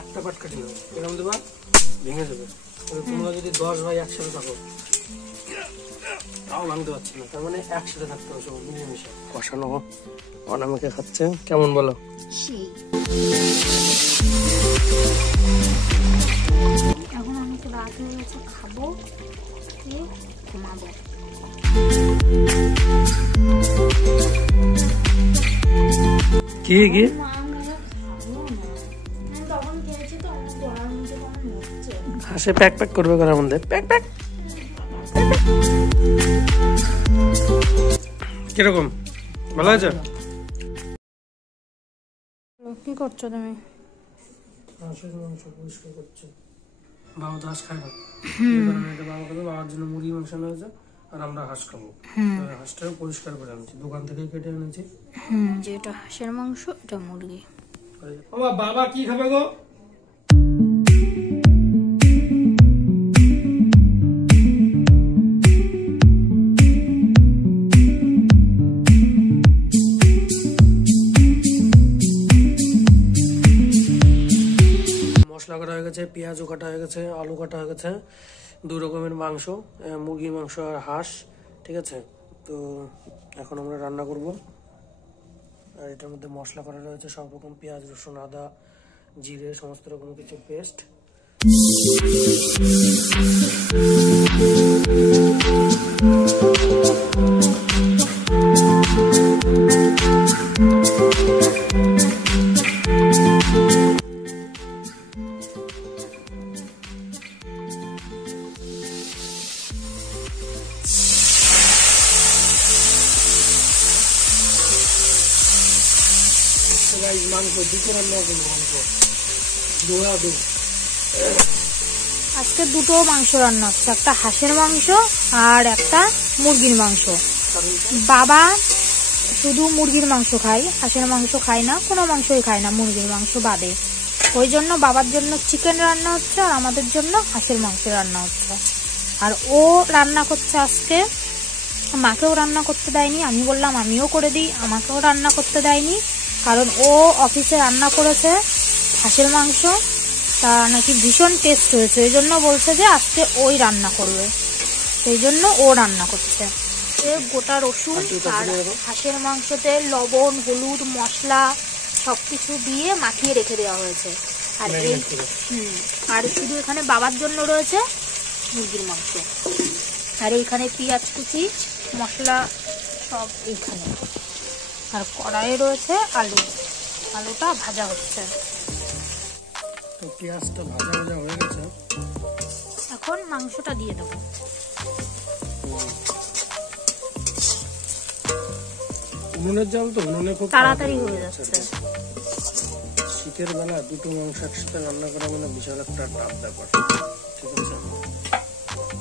একটা পাট কাটি নেবো, এরকম দেবা ভেঙে দেবে। তোমরা যদি 10 ভাই একসাথে থাকো তাও ভাঙতে পারছি না, তার মানে একসাথে থাকতে হবে সব মিলেমিশে। কষানো অনামিকা খাচ্ছে, কেমন বলো? এখন আমি তো রাত হয়ে গেছে, খাবো, ঘুমাবো। কি কি হাসে প্যাক প্যাক করবে ঘরের মধ্যে, প্যাক প্যাক। কিরকম ভালো আছে? কি করছো তুমি? হাঁসের মাংস পরিষ্কার করছে। বাবা তো হাঁস খায় না, বাবা খাবে, বাবার জন্য মুরগি মাংস আনা হয়েছে আর আমরা হাঁস খাবো। হাঁসটাও পরিষ্কার করে আনছি, দোকান থেকে কেটে এনেছি। যেটা হাঁসের মাংস, এটা মুরগি। বাবা কি খাবে গো? মশলা কাটা হয়ে গেছে, পেঁয়াজও কাটা হয়ে গেছে, আলু কাটা হয়ে গেছে, 2 রকমের মাংস, মুরগির মাংস আর হাঁস। ঠিক আছে, তো এখন আমরা রান্না করব। আর এটার মধ্যে মশলা করা রয়েছে সব রকম, পেঁয়াজ, রসুন, আদা, জিরে, সমস্ত রকম কিছু পেস্ট। মাংস দুটো রান্না করবো, মাংস আজকে দুটো মাংস রান্না হচ্ছে, একটা হাঁসের মাংস আর একটা মুরগির মাংস। বাবা শুধু মুরগির মাংস খায়, হাঁসের মাংস খায় না, কোনো মাংসই খায় না মুরগির মাংস বাদে। ওই জন্য বাবার জন্য চিকেন রান্না হচ্ছে আর আমাদের জন্য হাঁসের মাংস রান্না হচ্ছে। আর ও রান্না করছে আজকে, মাকেও রান্না করতে দেয়নি, আমি বললাম আমিও করে দিই, আমাকেও রান্না করতে দেয়নি, কারণ ও অফিসে রান্না করেছে হাঁসের মাংস, তা নাকি ভীষণ টেস্ট হয়েছে, এই জন্য বলছে যে আজকে ওই রান্না করবে, সেই জন্য ও রান্না করছে। গোটা রসুন আর হাঁসের মাংসতে লবণ, হলুদ, মশলা সবকিছু দিয়ে মাখিয়ে রেখে দেওয়া হয়েছে। আর এই আর শুধু এখানে বাবার জন্য রয়েছে মুরগির মাংস, আর এইখানে পেঁয়াজ কুচি, মশলা সব এইখানে, আর কড়াইয়ে রয়েছে আলুটা ভাজা হচ্ছে। তো পেঁয়াজটা ভাজা ভাজা হয়ে গেছে, এখন মাংসটা দিয়ে দেবো। উনুনের জাল তো, উনুনে খুব তাড়াতাড়ি হয়ে যাচ্ছে। শীতের বেলা দুটো মাংস একসাথে রান্না করা মানে বিশাল একটা টাফ ব্যাপার। ঠিক আছে,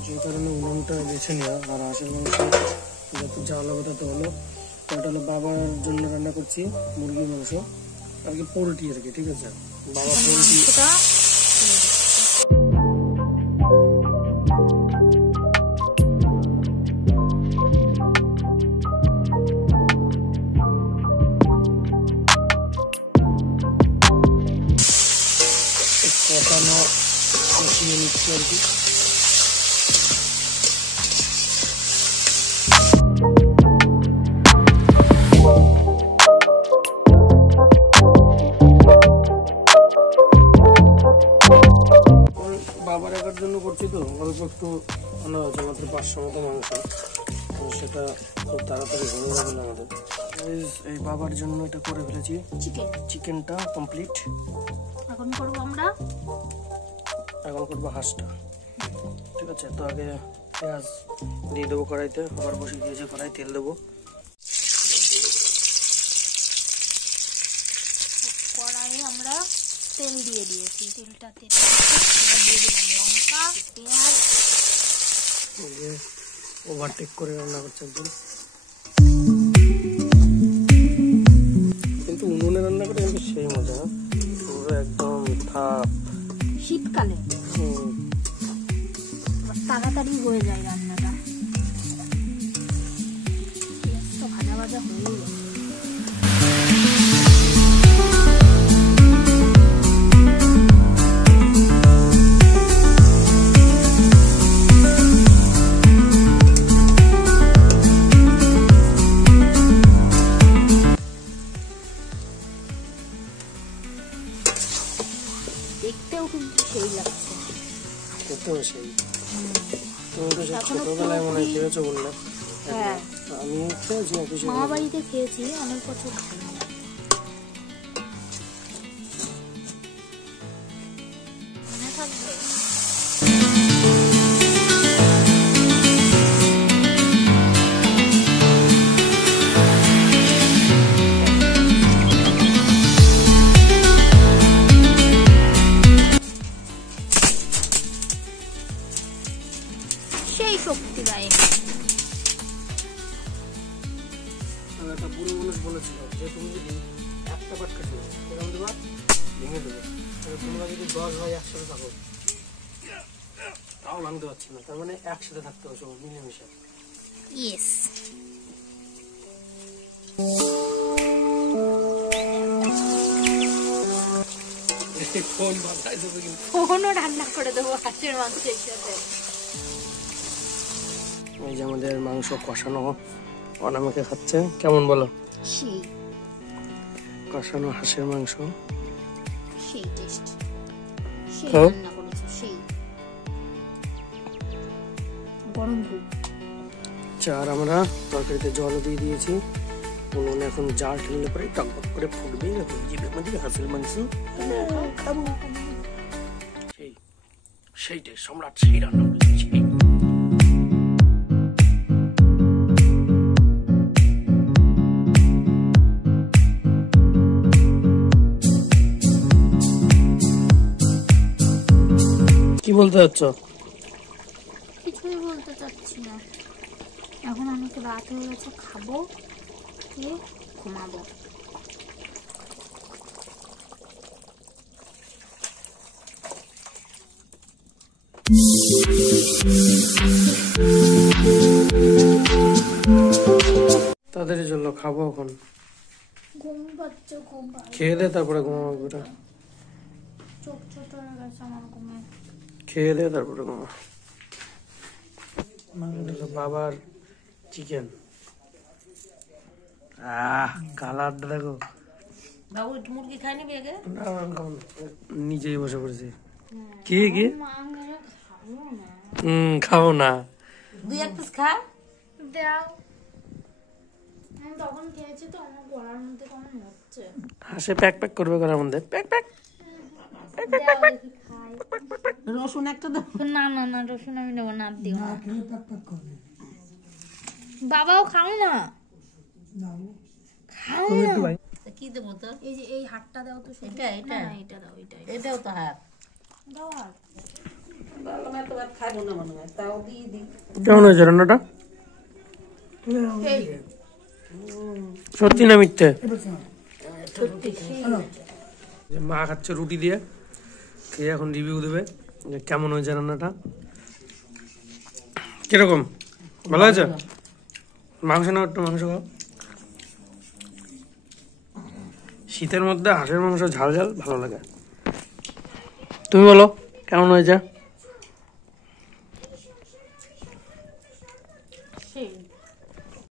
যে কারণে উনুনটা বেছে নেওয়া। আর হাঁসের মাংস যত জাল হবে তত হলো। এটা হলো বাবার জন্য রান্না করছি মুরগির মাংস, আর কি পোলট্রি আর কি। ঠিক আছে, বাবা পোলট্রি কষানো কষিয়ে নিচ্ছি আর কি। বাবার একার জন্য করছি তো, অল্প একটু আনা হয়েছে, মাত্র 500 মতো মাংস, সেটা খুব তাড়াতাড়ি হয়ে যাবে না আমাদের। এই বাবার জন্য এটা করে ফেলেছি, চিকেনটা কমপ্লিট। এখন করবো হাঁসটা। ঠিক আছে, তো আগে পেঁয়াজ দিয়ে দেবো কড়াইতে, আবার বসিয়ে দিয়েছে কড়াই, তেল দেবো। কড়াইয়ে আমরা তেল দিয়ে দিয়েছি, তেলটা দিয়ে দিলাম লঙ্কা, পেঁয়াজ। ওভারটেক করে রান্না করছে একদম, কিন্তু উনুনে রান্না করে কিন্তু সেই মজা, পুরো একদম থাপ। শীতকালে তাড়াতাড়ি হয়ে যায় রান্নাটা, পেঁয়াজটা ভাজা ভাজা হয়ে যায়। কিন্তু সেই লাগছে। খেতেও সেই। তুমি তো সেই ছোটবেলায় মনে হয় খেয়েছো বললে। হ্যাঁ, আমি খেয়েছি একই মামা সময়। বাড়িতে খেয়েছি, অনেক বছর খাইনি। মনে থাকবে? সেই শক্তি গায়ে। একটা বুড়ো মানুষ বলেছিল যে তুমি যদি একটা পাট কাটো এরকম দেবা ভেঙে দেবে, তোমরা যদি 10 ভাই একসাথে থাকো তাও ভাঙতে পারছি না। তার মানে একসাথে থাকতে হবে সব মিলেমিশে। ইয়েস। ফোন বাজায় দেবে কিন্তু। ফোনও রান্না করে দেবো হাঁসের মাংসের সাথে। এই যে আমাদের মাংস কষানো অনামিকা খাচ্ছে, কেমন বলো? সেই কষানো হাঁসের মাংস সেই টেস্ট, সেই হ্যাঁ? রান্না করেছো, সেই গরম খুব। চার আমরা তরকারিতে জলও দিয়ে দিয়েছি, উনুনে এখন জাল ঠেললে পরে টকবক করে ফুটবে, এখন জিভের মধ্যে হাঁসের মাংস খাবো। সেই সেইটাই সম্রাট, সেই রান্না করেছি। কি বলতে চাচ্ছ? কিছুই বলতে চাচ্ছি না, এখন অনেক রাত হয়ে গেছে, খাবো, খেয়ে ঘুমাবো। তাদের জন্য খাবো এখন, ঘুম পাচ্ছে খুব ভালো, খেয়ে দে তারপরে ঘুমাবো। বেটা চোখ ছোট হয়ে গেছে আমার ঘুমে। খেয়ে দে তারপরে ঘুমা। বাবার চিকেন, কালারটা দেখো। বাবু একটু মুরগি খাই নিবি আগে? না, খাবো না। নিজেই বসে পড়েছি। কি কি খাবো না? 2-1 পিস খা দাও। আমি তখন খেয়েছি তো, আমার গলার মধ্যে কেমন হচ্ছে। হাসে প্যাক প্যাক করবে করার মধ্যে, প্যাক প্যাক। রসুন একটা দাও। না না না, রসুন আমি নেবো না, দিও না। বাবাও খাও না, খাও না। কি দেবো তোর? এই যে এই হাতটা দাও তো। এটা এটা না, এটা দাও, এটা এটাও তো হাত। দাও। হাত ভালো না তো ভাত খাবো না মনে হয়, তাও দিয়ে দিই। কেমন হয়েছে রান্নাটা? এই সত্যি না মিথ্যে? সত্যি যে মা খাচ্ছে রুটি দিয়ে, খেয়ে এখন রিভিউ দেবে যে কেমন হয়েছে রান্নাটা। কিরকম, ভালো হয়েছে? মাংস নাও, একটু মাংস খাও। শীতের মধ্যে হাঁসের মাংস ঝাল ঝাল ভালো লাগে। তুমি বলো কেমন হয়েছে?